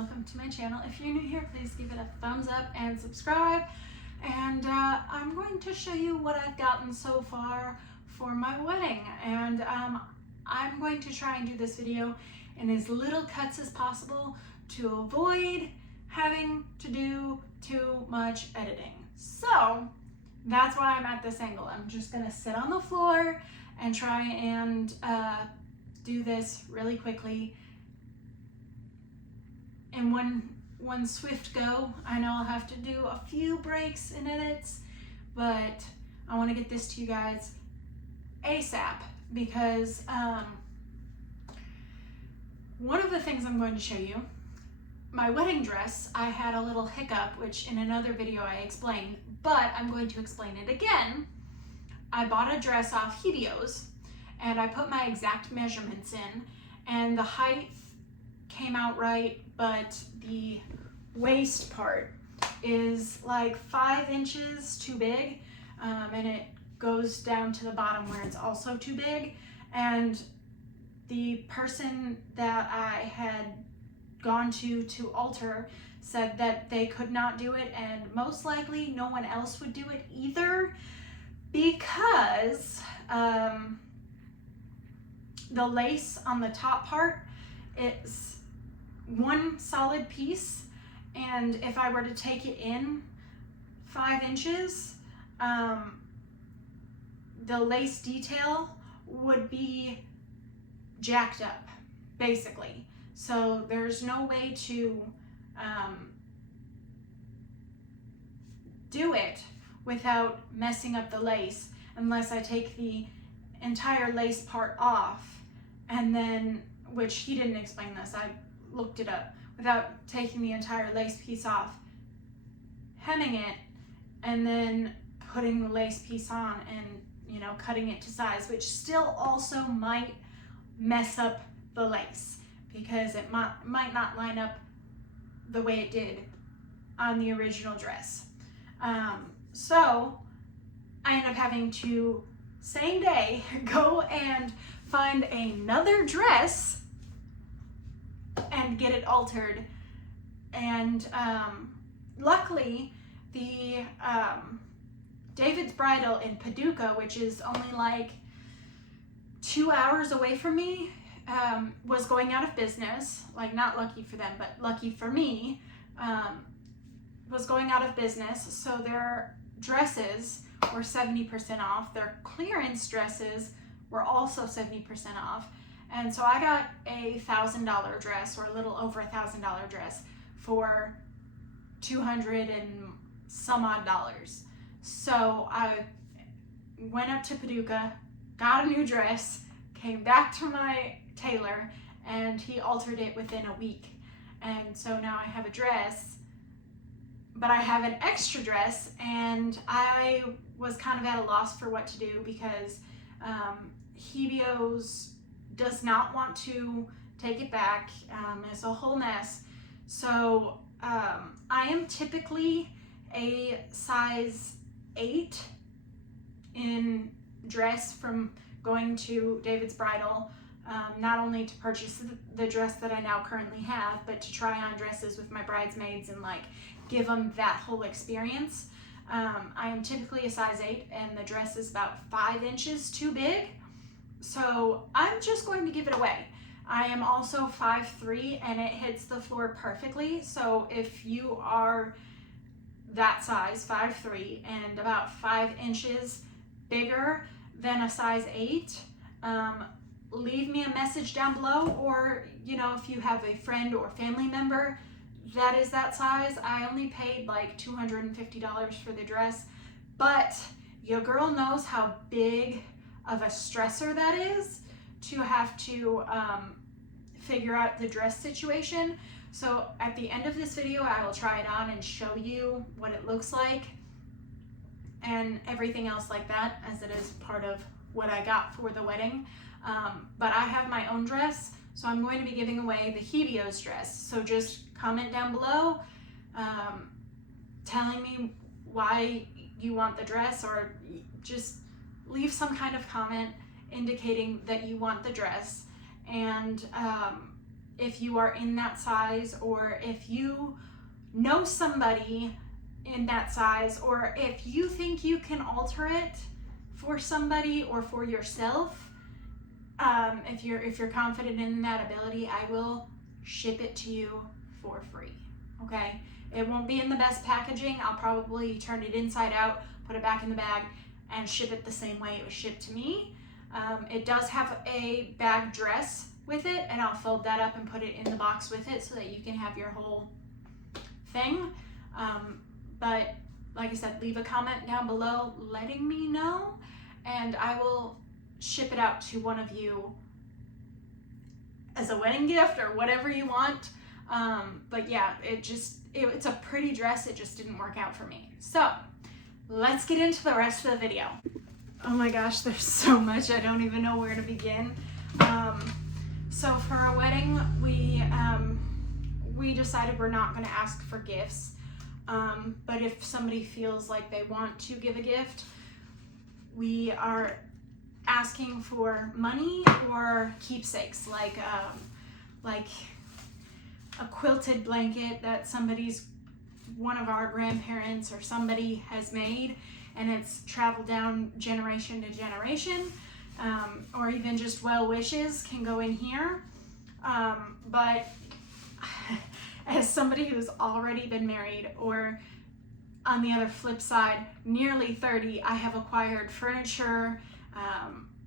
welcome to my channel. If you're new here, please give it a thumbs up and subscribe. And I'm going to show you what I've gotten so far for my wedding. And I'm going to try and do this video in as little cuts as possible to avoid having to do too much editing. So that's why I'm at this angle. I'm just gonna sit on the floor and try and do this really quickly in one swift go. I know I'll have to do a few breaks and edits, but I want to get this to you guys ASAP because one of the things I'm going to show you, my wedding dress, I had a little hiccup, which in another video I explained, but I'm going to explain it again. I bought a dress off Hebios and I put my exact measurements in, and the height came out right, but the waist part is like 5 inches too big, and it goes down to the bottom where it's also too big. And the person that I had gone to alter said that they could not do it, and most likely no one else would do it either, because the lace on the top part is one solid piece, and if I were to take it in 5 inches, the lace detail would be jacked up, basically. So there's no way to do it without messing up the lace, unless I take the entire lace part off, and then, which he didn't explain this, I looked it up, without taking the entire lace piece off, hemming it, and then putting the lace piece on and, you know, cutting it to size, which still also might mess up the lace because it might not line up the way it did on the original dress. So I ended up having to, same day, go and find another dress and get it altered. And luckily, the David's Bridal in Paducah, which is only like 2 hours away from me, was going out of business. Like, not lucky for them, but lucky for me, was going out of business. So their dresses were 70% off. Their clearance dresses were also 70% off. And so I got a $1,000 dress, or a little over $1,000 dress, for $200 and some odd dollars. So I went up to Paducah, got a new dress, came back to my tailor, and he altered it within a week. And so now I have a dress, but I have an extra dress, and I was kind of at a loss for what to do because Hebios does not want to take it back. It's a whole mess. So I am typically a size 8 in dress from going to David's Bridal, not only to purchase the dress that I now currently have, but to try on dresses with my bridesmaids and like give them that whole experience. I am typically a size 8, and the dress is about 5 inches too big. So I'm just going to give it away. I am also 5'3", and it hits the floor perfectly. So if you are that size, 5'3", and about 5 inches bigger than a size 8, leave me a message down below, or, you know, if you have a friend or family member that is that size. I only paid like $250 for the dress, but your girl knows how big of a stressor that is to have to figure out the dress situation. So at the end of this video, I will try it on and show you what it looks like and everything else like that, as it is part of what I got for the wedding. But I have my own dress, so I'm going to be giving away the Hebios dress. So just comment down below telling me why you want the dress, or just leave some kind of comment indicating that you want the dress. And if you are in that size, or if you know somebody in that size, or if you think you can alter it for somebody or for yourself, if you're confident in that ability, I will ship it to you for free. Okay, it won't be in the best packaging. I'll probably turn it inside out, put it back in the bag, and ship it the same way it was shipped to me. It does have a bag dress with it, and I'll fold that up and put it in the box with it so that you can have your whole thing. But like I said, leave a comment down below letting me know, and I will ship it out to one of you as a wedding gift or whatever you want. But yeah, it's a pretty dress. It just didn't work out for me. So let's get into the rest of the video. Oh my gosh, there's so much. I don't even know where to begin. So for our wedding, we decided we're not going to ask for gifts. But if somebody feels like they want to give a gift, we are asking for money or keepsakes, like a quilted blanket that one of our grandparents or somebody has made, and it's traveled down generation to generation, or even just well wishes can go in here. But as somebody who's already been married, or on the other flip side, nearly 30, I have acquired furniture,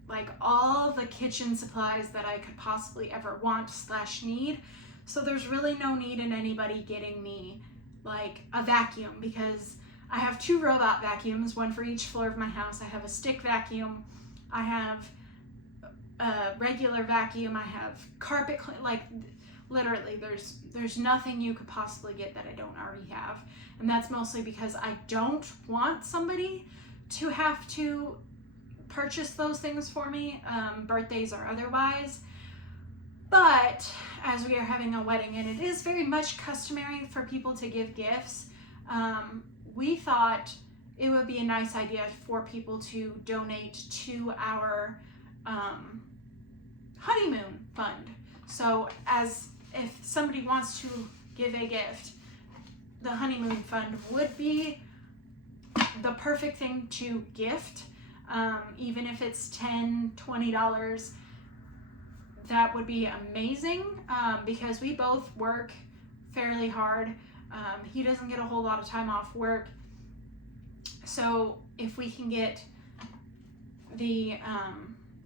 like all the kitchen supplies that I could possibly ever want / need. So there's really no need in anybody getting me like a vacuum, because I have 2 robot vacuums, one for each floor of my house. I have a stick vacuum, I have a regular vacuum, I have carpet like literally there's nothing you could possibly get that I don't already have. And that's mostly because I don't want somebody to have to purchase those things for me, birthdays or otherwise. But as we are having a wedding, and it is very much customary for people to give gifts, we thought it would be a nice idea for people to donate to our honeymoon fund. So if somebody wants to give a gift, the honeymoon fund would be the perfect thing to gift. Even if it's $10, $20, that would be amazing, because we both work fairly hard. He doesn't get a whole lot of time off work. So if we can get the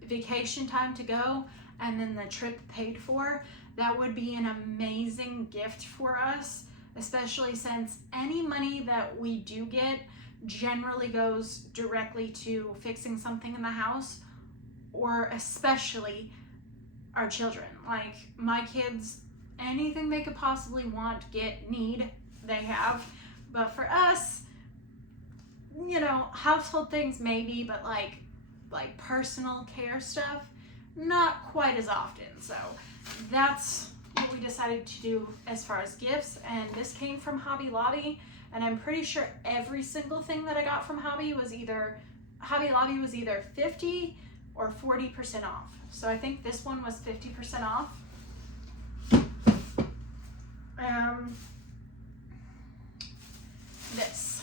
vacation time to go and then the trip paid for, that would be an amazing gift for us, especially since any money that we do get generally goes directly to fixing something in the house, or especially our children. Like my kids, anything they could possibly want, get, need, they have. But for us, you know, household things maybe, but like personal care stuff, not quite as often. So that's what we decided to do as far as gifts. And this came from Hobby Lobby, and I'm pretty sure every single thing that I got from Hobby Lobby was either 50 or 40% off. So I think this one was 50% off. This.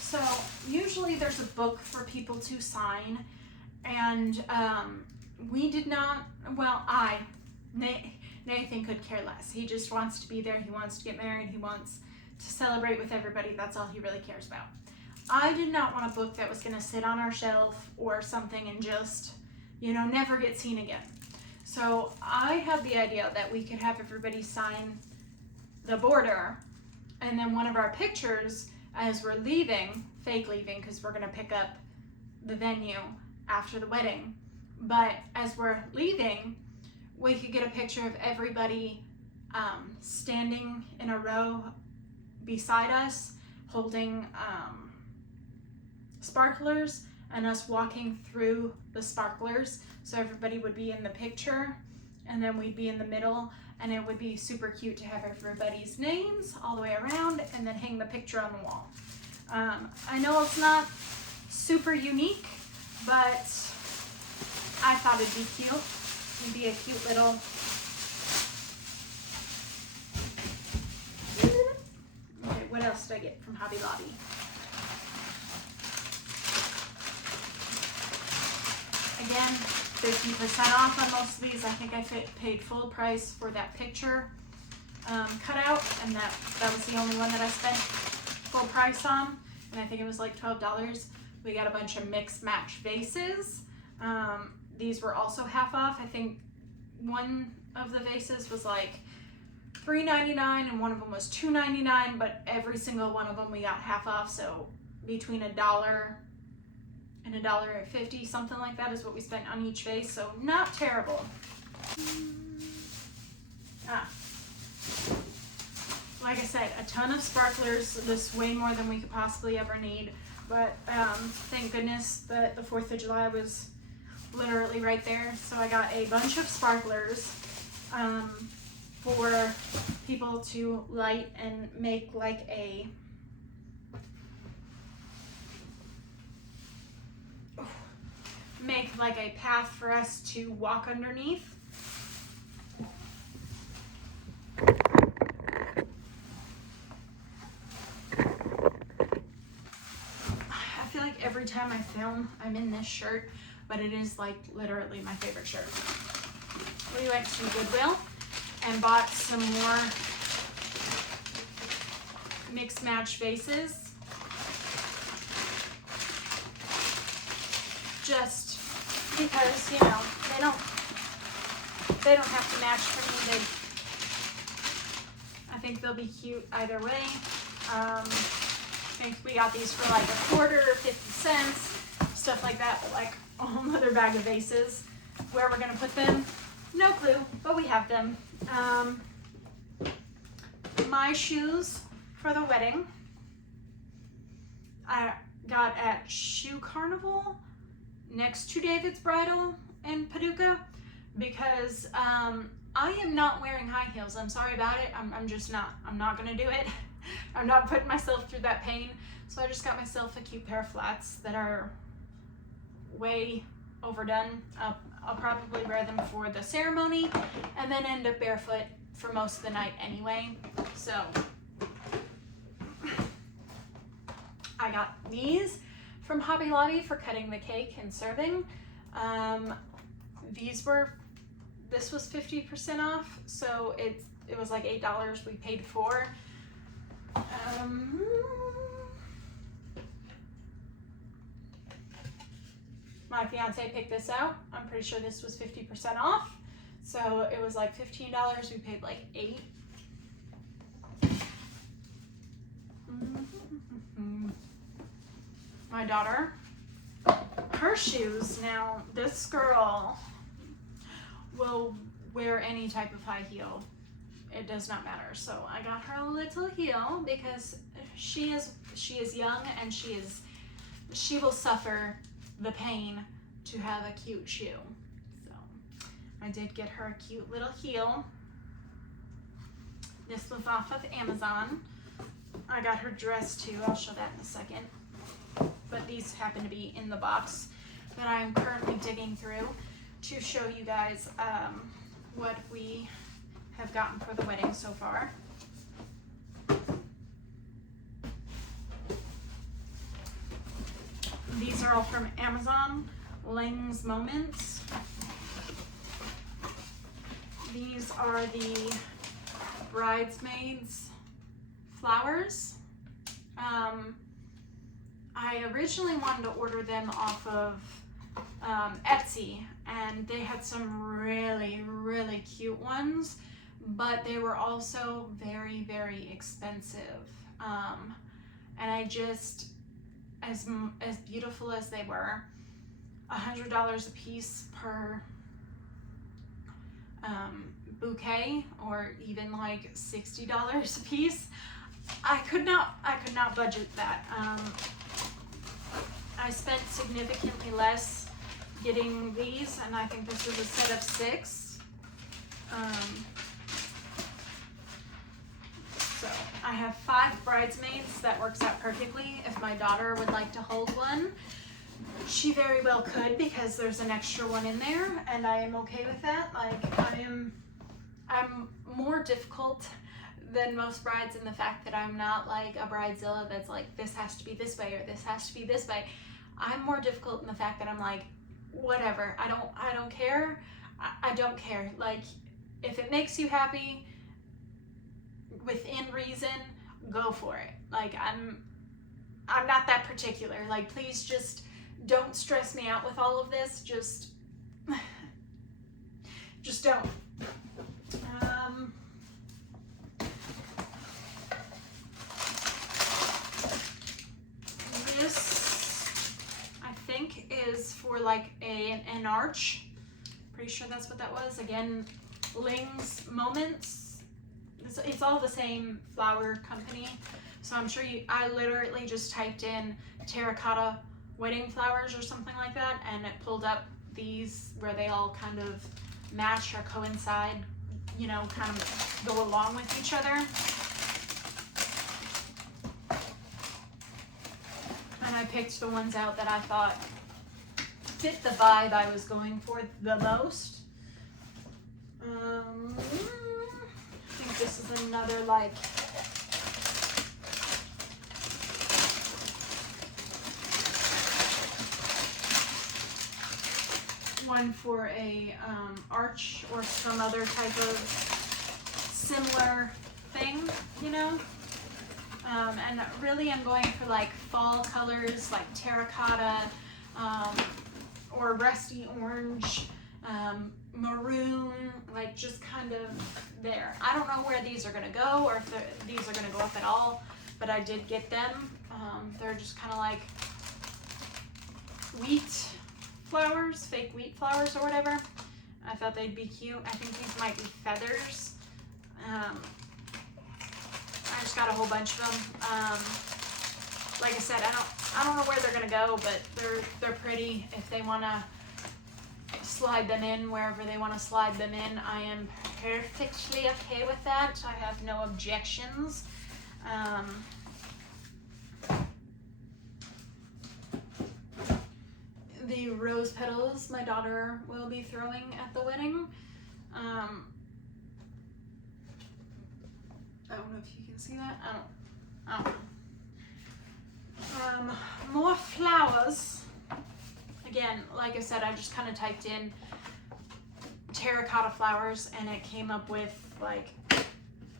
So usually there's a book for people to sign, and we did not, well, Nathan could care less. He just wants to be there. He wants to get married. He wants to celebrate with everybody. That's all he really cares about. I did not want a book that was going to sit on our shelf or something and just, you know, never get seen again. So I had the idea that we could have everybody sign the border, and then one of our pictures as we're leaving, fake leaving because we're going to pick up the venue after the wedding, but as we're leaving, we could get a picture of everybody standing in a row beside us holding sparklers, and us walking through the sparklers, so everybody would be in the picture and then we'd be in the middle, and it would be super cute to have everybody's names all the way around and then hang the picture on the wall. I know it's not super unique, but I thought it'd be cute. It'd be a cute little what else did I get from Hobby Lobby? Again, 50% off on most of these. I think I paid full price for that picture cutout, and that was the only one that I spent full price on, and I think it was like $12. We got a bunch of mix match vases. These were also half off. I think one of the vases was like $3.99 and one of them was $2.99, but every single one of them we got half off, so between $1 and $1.50, something like that is what we spent on each vase, so not terrible. Like I said, a ton of sparklers. This is way more than we could possibly ever need, but thank goodness that the 4th of July was literally right there. So I got a bunch of sparklers for people to light and make like a path for us to walk underneath. I feel like every time I film, I'm in this shirt, but it is like literally my favorite shirt. We went to Goodwill and bought some more mix match vases. Just because, you know, they don't have to match for me. I think they'll be cute either way. I think we got these for like $1.25, 50 cents, stuff like that, but like a whole other bag of vases. Where we're gonna put them, no clue, but we have them. My shoes for the wedding, I got at Shoe Carnival next to David's Bridal in Paducah, because I am not wearing high heels. I'm sorry about it. I'm just not. I'm not gonna do it. I'm not putting myself through that pain. So I just got myself a cute pair of flats that are way overdone. I'll probably wear them for the ceremony and then end up barefoot for most of the night anyway. So I got these from Hobby Lobby for cutting the cake and serving. This was 50% off, so it was like $8 we paid for. My fiance picked this out. I'm pretty sure this was 50% off, so it was like $15. We paid like $8. My daughter, her shoes. Now this girl will wear any type of high heel. It does not matter. So I got her a little heel because she is young and she will suffer the pain to have a cute shoe. So I did get her a cute little heel. This was off of Amazon. I got her dress too. I'll show that in a second. But these happen to be in the box that I am currently digging through to show you guys what we have gotten for the wedding so far. These are all from Amazon. Lang's Moments. These are the bridesmaids flowers. I originally wanted to order them off of Etsy, and they had some really, really cute ones, but they were also very, very expensive. And I just, as beautiful as they were, $100 a piece per bouquet, or even like $60 a piece. I could not budget that. I spent significantly less getting these, and I think this was a set of 6. So I have 5 bridesmaids. That works out perfectly. If my daughter would like to hold one, she very well could, because there's an extra one in there, and I am okay with that. Like, I'm more difficult than most brides in the fact that I'm not like a bridezilla that's like, this has to be this way or this has to be this way. I'm more difficult in the fact that I'm like, whatever, I don't care. I don't care. Like, if it makes you happy within reason, go for it. Like, I'm not that particular. Like, please just don't stress me out with all of this. Just don't. This, I think, is for like an arch. Pretty sure that's what that was. Again, Ling's Moments. It's all the same flower company. So I'm sure I literally just typed in terracotta wedding flowers or something like that, and it pulled up these where they all kind of match or coincide, you know, kind of go along with each other. And I picked the ones out that I thought fit the vibe I was going for the most. I think this is another like one for a arch or some other type of similar thing, you know. And really I'm going for like fall colors, like terracotta, or rusty orange, maroon, like just kind of there. I don't know where these are gonna go or if these are gonna go up at all, but I did get them. They're just kind of like wheat flowers, fake wheat flowers or whatever. I thought they'd be cute. I think these might be feathers. I just got a whole bunch of them. Like I said, I don't know where they're gonna go, but they're pretty. If they wanna slide them in wherever they wanna slide them in, I am perfectly okay with that. I have no objections. The rose petals my daughter will be throwing at the wedding. I don't know if you can see that. I don't know. More flowers. Again, like I said, I just kind of typed in terracotta flowers and it came up with like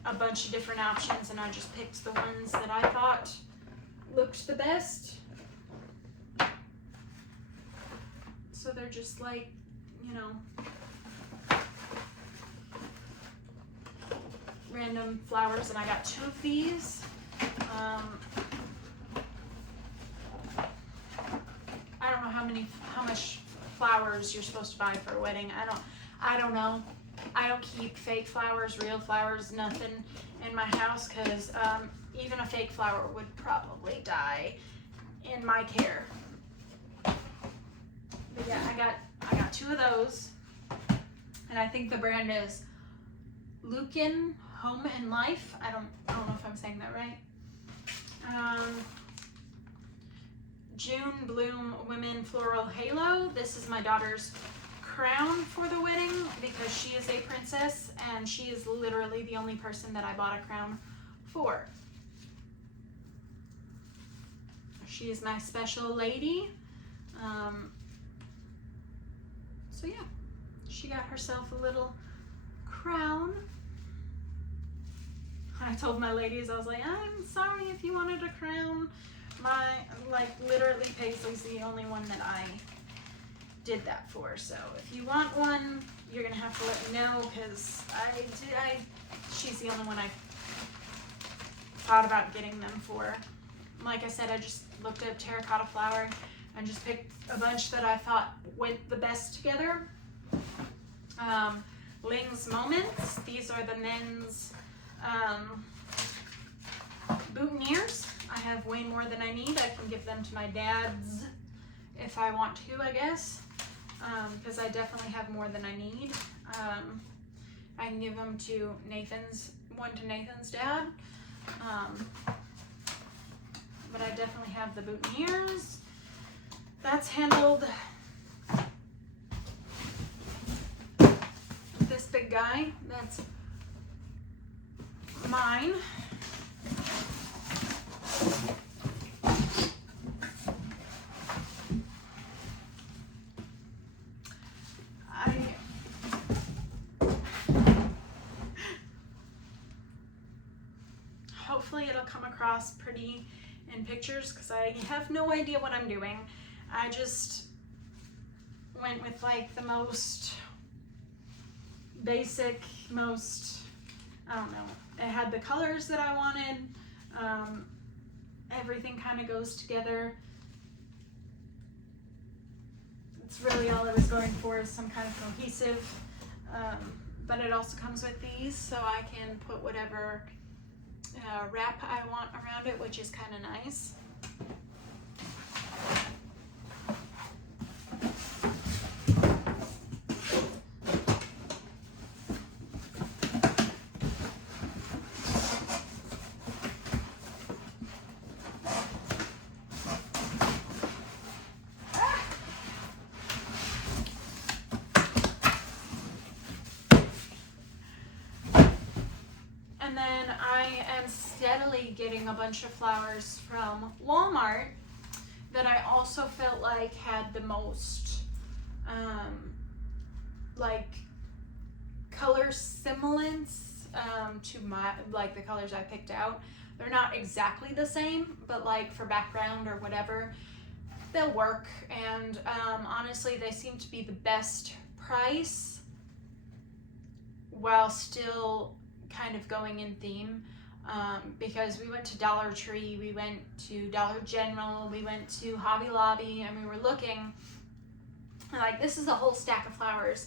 a bunch of different options, and I just picked the ones that I thought looked the best. So they're just like, you know, random flowers, and I got 2 of these. I don't know how much flowers you're supposed to buy for a wedding. I don't know. I don't keep fake flowers, real flowers, nothing in my house, because even a fake flower would probably die in my care. But yeah, I got 2 of those, and I think the brand is Lucan Home and Life. I don't know if I'm saying that right. June Bloom Women Floral Halo. This is my daughter's crown for the wedding because she is a princess and she is literally the only person that I bought a crown for. She is my special lady. So yeah, she got herself a little crown. I told my ladies, I was like, I'm sorry if you wanted a crown. Literally Paisley's the only one that I did that for. So if you want one, you're gonna have to let me know, because she's the only one I thought about getting them for. Like I said, I just looked at terracotta flower and just picked a bunch that I thought went the best together. Ling's Moments. These are the men's boutonnieres. I have way more than I need. I can give them to my dad's if I want to, I guess, because I definitely have more than I need. I can give them to Nathan's dad, but I definitely have the boutonnieres. That's handled. This big guy, that's mine. Hopefully it'll come across pretty in pictures because I have no idea what I'm doing. I just went with like the most basic, I don't know. It had the colors that I wanted. Everything kind of goes together. It's really all I was going for is some kind of cohesive. But it also comes with these, so I can put whatever wrap I want around it, which is kind of nice. And then I am steadily getting a bunch of flowers from Walmart that I also felt like had the most like color semblance to my, like the colors I picked out. They're not exactly the same, but like for background or whatever, they'll work. And honestly, they seem to be the best price while still kind of going in theme, because we went to Dollar Tree, we went to Dollar General, we went to Hobby Lobby, and we were looking like, this is a whole stack of flowers.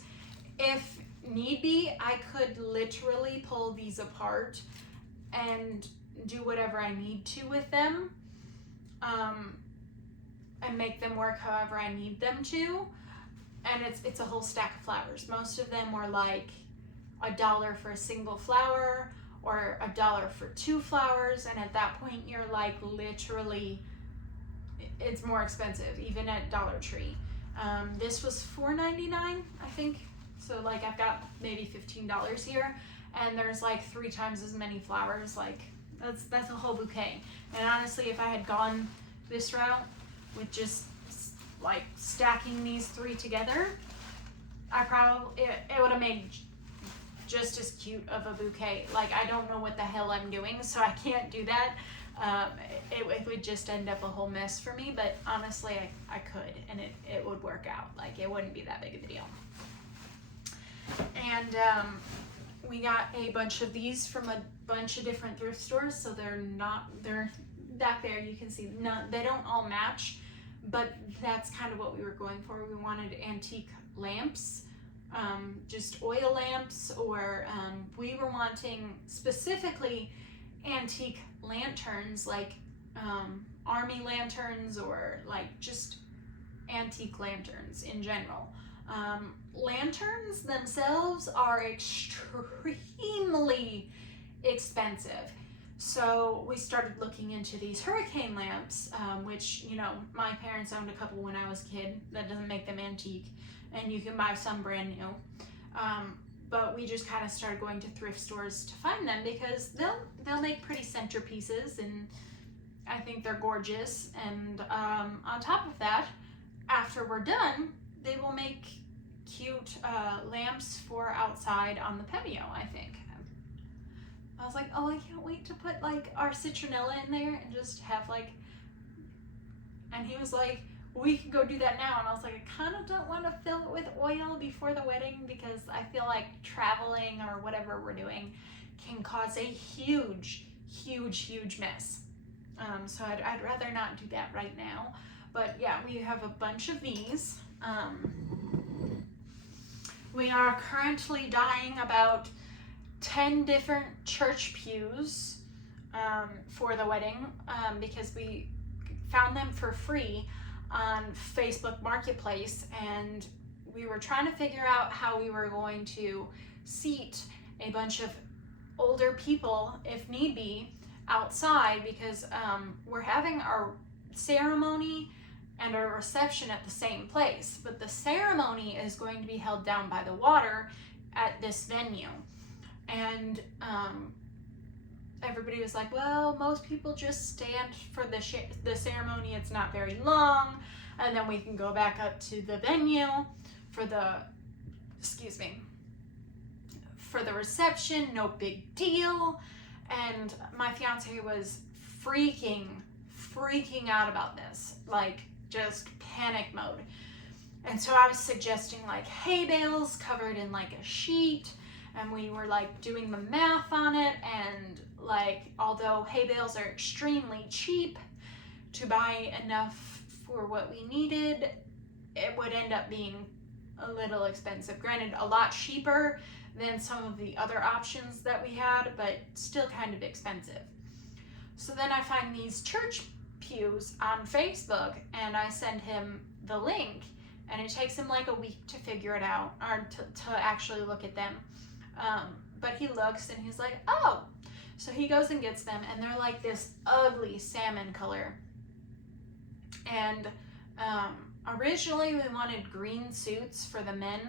If need be, I could literally pull these apart and do whatever I need to with them, and make them work however I need them to. And it's a whole stack of flowers. Most of them were like $1 for a single flower or $1 for 2 flowers, and at that point you're like, literally, it's more expensive even at Dollar Tree. This was $4.99, I think, so like I've got maybe $15 here, and there's like 3 times as many flowers. Like that's a whole bouquet. And honestly, if I had gone this route with just like stacking these 3 together, I probably, it would have made just as cute of a bouquet. Like, I don't know what the hell I'm doing, so I can't do that. It would just end up a whole mess for me, but honestly, I could, and it would work out. Like, it wouldn't be that big of a deal. And we got a bunch of these from a bunch of different thrift stores, so they're back there, you can see, they don't all match, but that's kind of what we were going for. We wanted antique lamps, just oil lamps, or we were wanting specifically antique lanterns, like army lanterns, or like just antique lanterns in general. Lanterns themselves are extremely expensive, so we started looking into these hurricane lamps, which, you know, my parents owned a couple when I was a kid. That doesn't make them antique, and you can buy some brand new. But we just kind of started going to thrift stores to find them, because they'll make pretty centerpieces, and I think they're gorgeous. And on top of that, after we're done, they will make cute lamps for outside on the patio, I think. I was like, oh, I can't wait to put like our citronella in there and just have like, and he was like, we can go do that now. And I was like, I kind of don't want to fill it with oil before the wedding, because I feel like traveling or whatever we're doing can cause a huge mess. So I'd rather not do that right now. But yeah, we have a bunch of these. We are currently dyeing about 10 different church pews for the wedding, because we found them for free on Facebook Marketplace, and we were trying to figure out how we were going to seat a bunch of older people, if need be, outside, because we're having our ceremony and our reception at the same place, but the ceremony is going to be held down by the water at this venue. And everybody was like, well, most people just stand for the ceremony. It's not very long. And then we can go back up to the venue for the, excuse me, for the reception. No big deal. And my fiance was freaking out about this, like just panic mode. And so I was suggesting like hay bales covered in like a sheet, and we were like doing the math on it, and like although hay bales are extremely cheap, to buy enough for what we needed, it would end up being a little expensive. Granted, a lot cheaper than some of the other options that we had, but still kind of expensive. So then I find these church pews on Facebook, and I send him the link, and it takes him like a week to figure it out, or to actually look at them. But he looks and he's like, oh. So he goes and gets them, and they're like this ugly salmon color. And originally we wanted green suits for the men,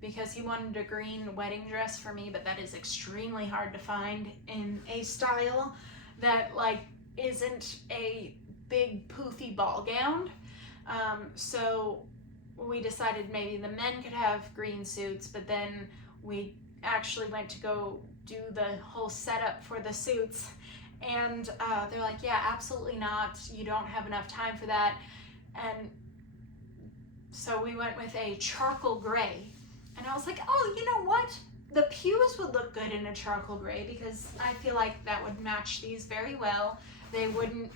because he wanted a green wedding dress for me, but that is extremely hard to find in a style that like isn't a big poofy ball gown. So we decided maybe the men could have green suits, but then we actually went to go do the whole setup for the suits, and they're like, yeah, absolutely not, you don't have enough time for that. And so we went with a charcoal gray, and I was like, oh, you know what, the pews would look good in a charcoal gray, because I feel like that would match these very well. It wouldn't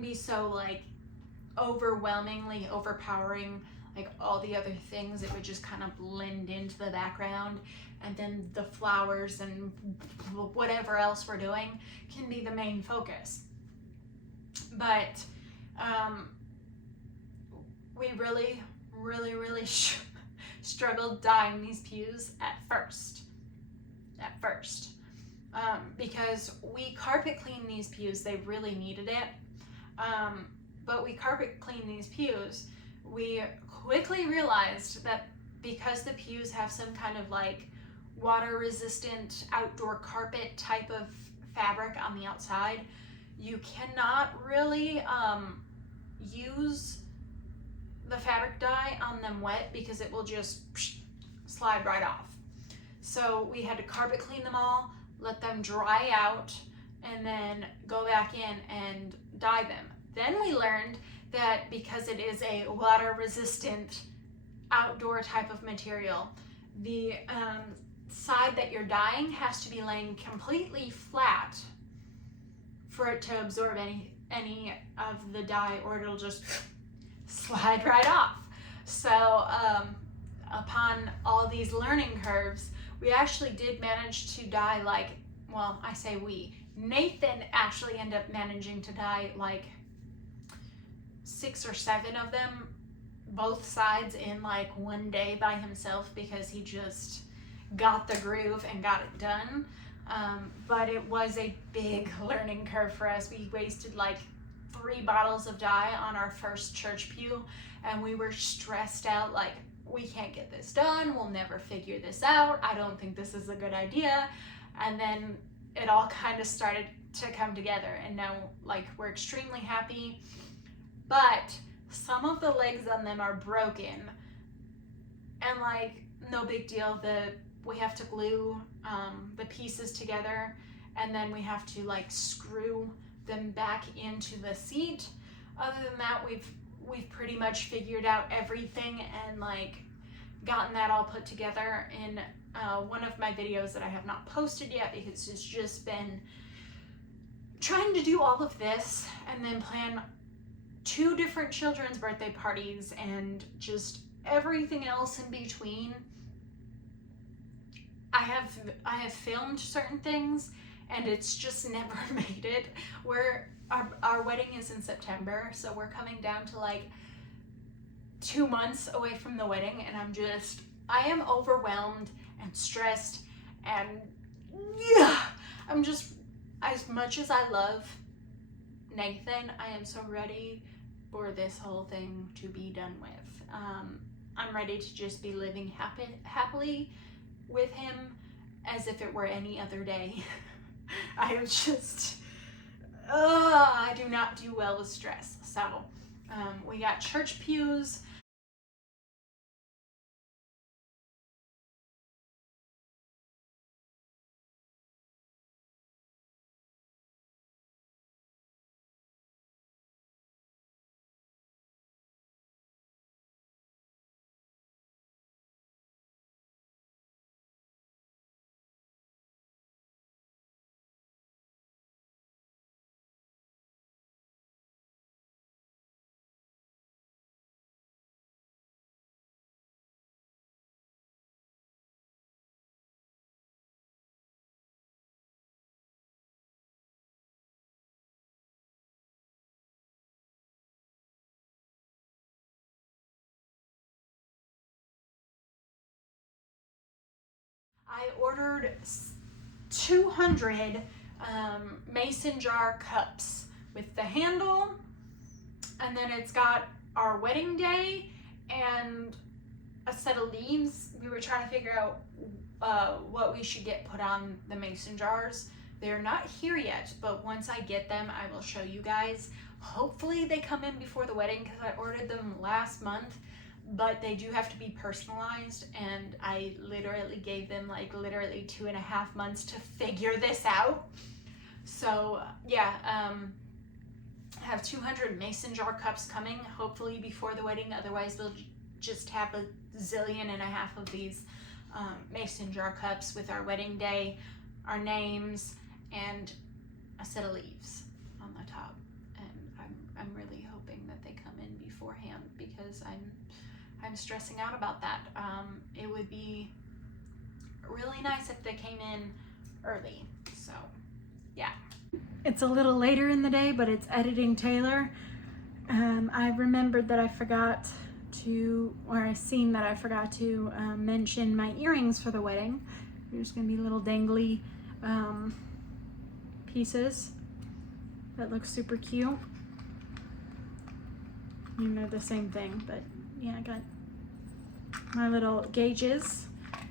be so like overwhelmingly overpowering like all the other things. It would just kind of blend into the background, and then the flowers and whatever else we're doing can be the main focus. But we really struggled dyeing these pews at first, because we carpet cleaned these pews. They really needed it, but we carpet cleaned these pews. We quickly realized that because the pews have some kind of like water resistant outdoor carpet type of fabric on the outside, you cannot really use the fabric dye on them wet, because it will just slide right off. So we had to carpet clean them all, let them dry out, and then go back in and dye them. Then we learned that because it is a water resistant outdoor type of material, the side that you're dyeing has to be laying completely flat for it to absorb any of the dye, or it'll just slide right off. So upon all these learning curves, we actually did manage to dye like, well, I say we, Nathan actually ended up managing to dye like 6 or 7 of them, both sides, in like one day by himself, because he just got the groove and got it done. But it was a big learning curve for us. We wasted like 3 bottles of dye on our first church pew, and we were stressed out like, we can't get this done, we'll never figure this out, I don't think this is a good idea. And then it all kind of started to come together, and now like we're extremely happy. But some of the legs on them are broken, and like, no big deal. We have to glue the pieces together, and then we have to like screw them back into the seat. Other than that, we've pretty much figured out everything and like gotten that all put together in one of my videos that I have not posted yet, because it's just been trying to do all of this and then plan 2 different children's birthday parties and just everything else in between. I have filmed certain things, and it's just never made it. Our wedding is in September, so we're coming down to like 2 months away from the wedding, and I am overwhelmed and stressed, and yeah, I'm just, as much as I love Nathan, I am so ready for this whole thing to be done with. I'm ready to just be living happily with him as if it were any other day. I just, I do not do well with stress. So we got church pews. I ordered 200 mason jar cups with the handle, and then it's got our wedding day and a set of leaves. We were trying to figure out what we should get put on the mason jars. They're not here yet, but once I get them, I will show you guys. Hopefully they come in before the wedding, because I ordered them last month, but they do have to be personalized, and I literally gave them like literally 2.5 months to figure this out. So yeah, I have 200 mason jar cups coming, hopefully before the wedding. Otherwise we'll just have a zillion and a half of these mason jar cups with our wedding day, our names, and a set of leaves on the top. And I'm really hoping that they come in beforehand, because I'm stressing out about that. It would be really nice if they came in early. So yeah. It's a little later in the day, but it's editing Taylor. I remembered that I forgot to, or I seen that I forgot to mention my earrings for the wedding. There's gonna be little dangly pieces that look super cute. You know, the same thing, but yeah, I got my little gauges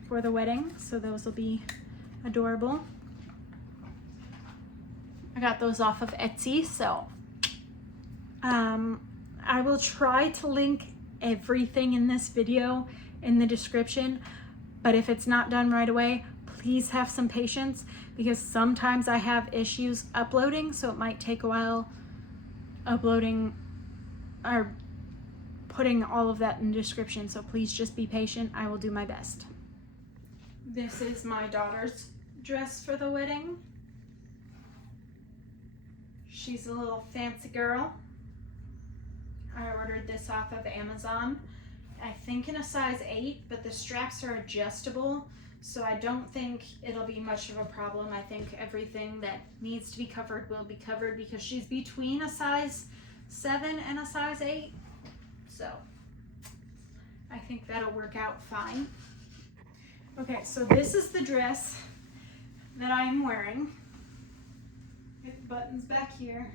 for the wedding, so those will be adorable. I got those off of Etsy, so I will try to link everything in this video in the description, but if it's not done right away, please have some patience, because sometimes I have issues uploading, so it might take a while uploading or putting all of that in the description, so please just be patient. I will do my best. This is my daughter's dress for the wedding. She's a little fancy girl. I ordered this off of Amazon, I think in a size 8, but the straps are adjustable, so I don't think it'll be much of a problem. I think everything that needs to be covered will be covered, because she's between a size 7 and a size 8. So I think that'll work out fine. Okay, so this is the dress that I am wearing. It buttons back here.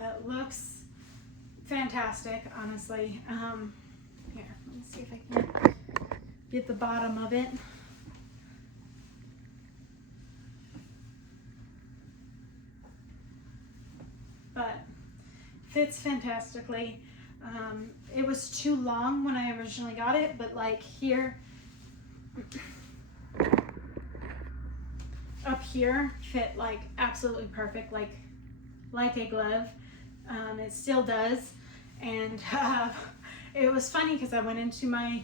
It looks fantastic, honestly. Here, let me see if I can get the bottom of it. But fits fantastically. It was too long when I originally got it, but like here, up here, fit like absolutely perfect, like a glove. It still does. And it was funny, because I went into my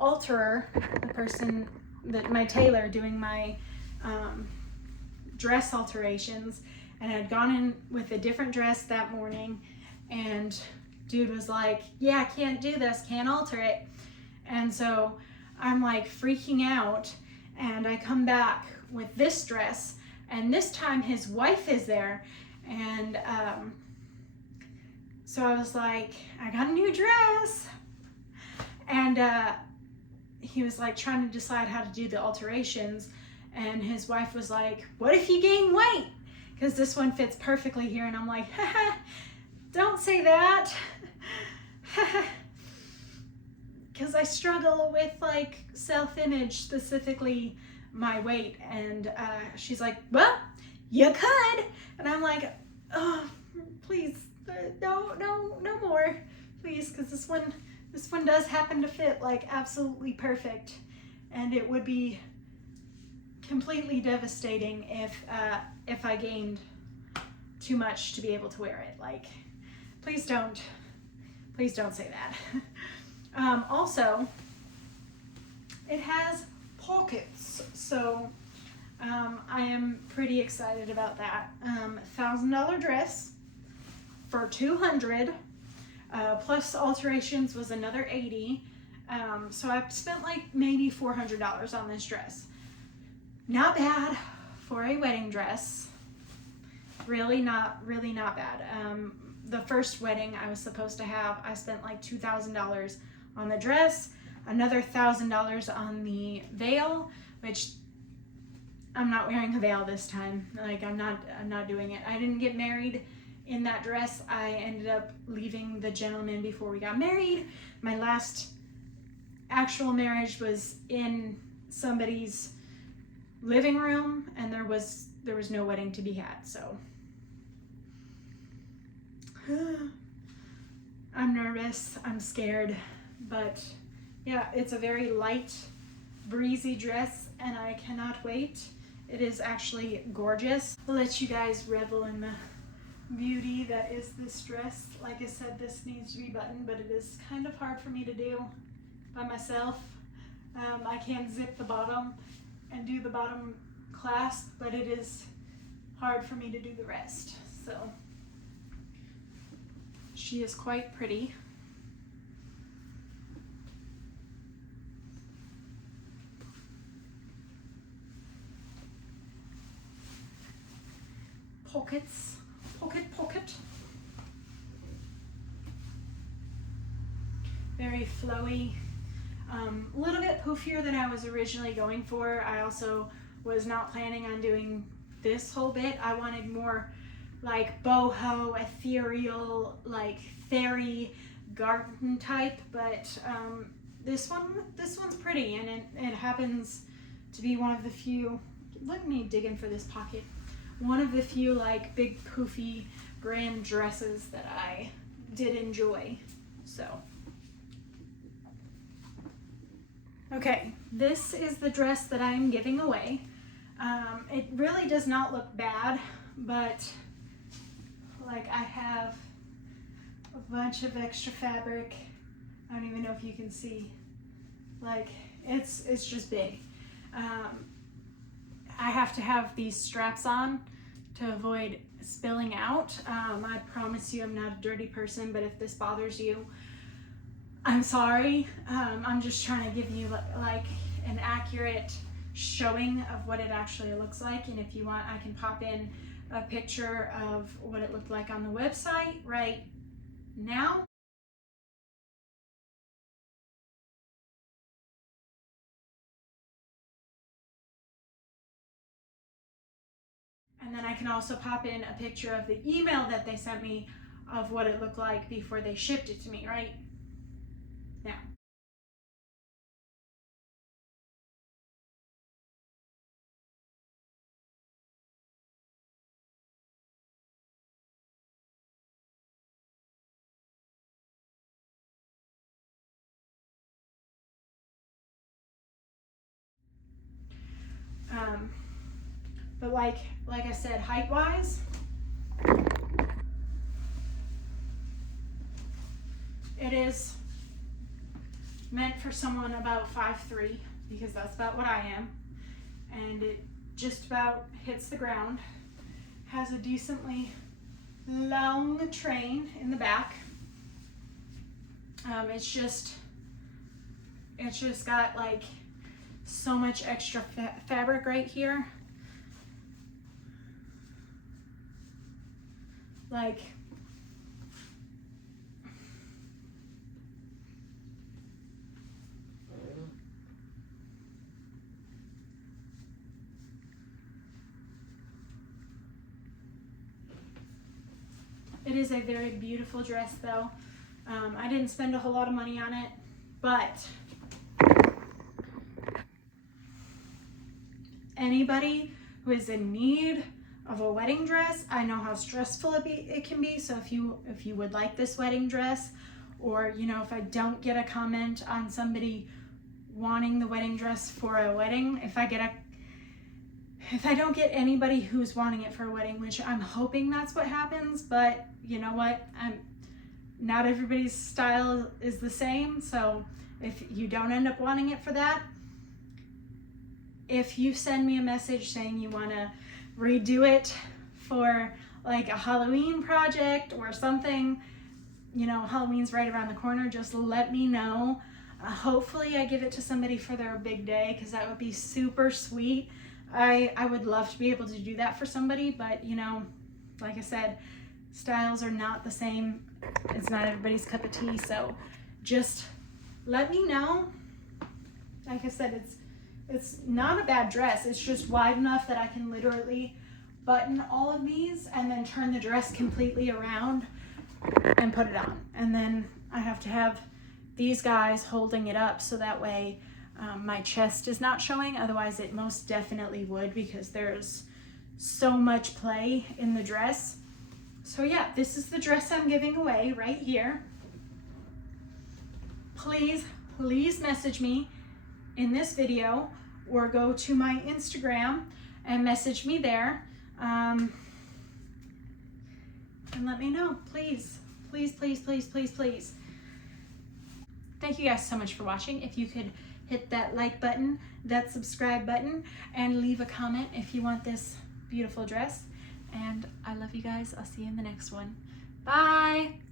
alterer, the person that my tailor doing my dress alterations, and I had gone in with a different dress that morning, and dude was like, yeah, I can't do this, can't alter it. And so I'm like freaking out, and I come back with this dress, and this time his wife is there, and so I was like, I got a new dress. And he was like trying to decide how to do the alterations, and his wife was like, what if you gain weight? Because this one fits perfectly here. And I'm like, haha, don't say that. because I struggle with like self-image, specifically my weight. And she's like, well, you could. And I'm like, oh, please, no more, please, because this one does happen to fit like absolutely perfect, and it would be completely devastating if I gained too much to be able to wear it. Like, please don't say that. Also, it has pockets, so I am pretty excited about that. $1,000 dress for $200, plus alterations was another $80. So I've spent like maybe $400 on this dress. Not bad for a wedding dress. Really not bad. The first wedding I was supposed to have, I spent like $2,000 on the dress, another $1,000 on the veil, which I'm not wearing a veil this time. Like, I'm not doing it. I didn't get married in that dress. I ended up leaving the gentleman before we got married. My last actual marriage was in somebody's living room, and there was no wedding to be had. So I'm nervous, I'm scared, but yeah, it's a very light, breezy dress, and I cannot wait. It is actually gorgeous. I'll let you guys revel in the beauty that is this dress. Like I said, this needs to be buttoned, but it is kind of hard for me to do by myself. I can zip the bottom and do the bottom clasp, but it is hard for me to do the rest. So she is quite pretty. Pockets, pocket. Very flowy. A little bit poofier than I was originally going for. I also was not planning on doing this whole bit. I wanted more like boho, ethereal, like fairy garden type, but this one's pretty, and it happens to be one of the few, let me dig in for this pocket, one of the few like big poofy grand dresses that I did enjoy. So okay, this is the dress that I'm giving away. It really does not look bad, but like I have a bunch of extra fabric. I don't even know if you can see. Like, it's just big. I have to have these straps on to avoid spilling out. I promise you I'm not a dirty person, but if this bothers you, I'm sorry. I'm just trying to give you like an accurate showing of what it actually looks like, and if you want, I can pop in a picture of what it looked like on the website right now. And then I can also pop in a picture of the email that they sent me of what it looked like before they shipped it to me right now. But like I said, height-wise, it is meant for someone about 5'3", because that's about what I am, and it just about hits the ground. Has a decently long train in the back. It's just got like so much extra fabric right here. Like, it is a very beautiful dress though. I didn't spend a whole lot of money on it, But anybody who is in need of a wedding dress, I know how stressful it can be. So if you would like this wedding dress, or you know, if I don't get a comment on somebody wanting the wedding dress for a wedding, if I don't get anybody who's wanting it for a wedding, which I'm hoping that's what happens, but you know what, not everybody's style is the same. So if you don't end up wanting it for that, if you send me a message saying you want to redo it for like a Halloween project or something, you know, Halloween's right around the corner, just let me know. Hopefully I give it to somebody for their big day, because that would be super sweet. I would love to be able to do that for somebody, but you know, like I said, styles are not the same. It's not everybody's cup of tea, so just let me know. Like I said, it's not a bad dress. It's just wide enough that I can literally button all of these and then turn the dress completely around and put it on. And then I have to have these guys holding it up so that way my chest is not showing. Otherwise it most definitely would, because there's so much play in the dress. So yeah, this is the dress I'm giving away right here. Please message me in this video, or go to my Instagram and message me there, and let me know, please. Thank you guys so much for watching. If you could hit that like button, that subscribe button, and leave a comment if you want this beautiful dress. And I love you guys. I'll see you in the next one. Bye.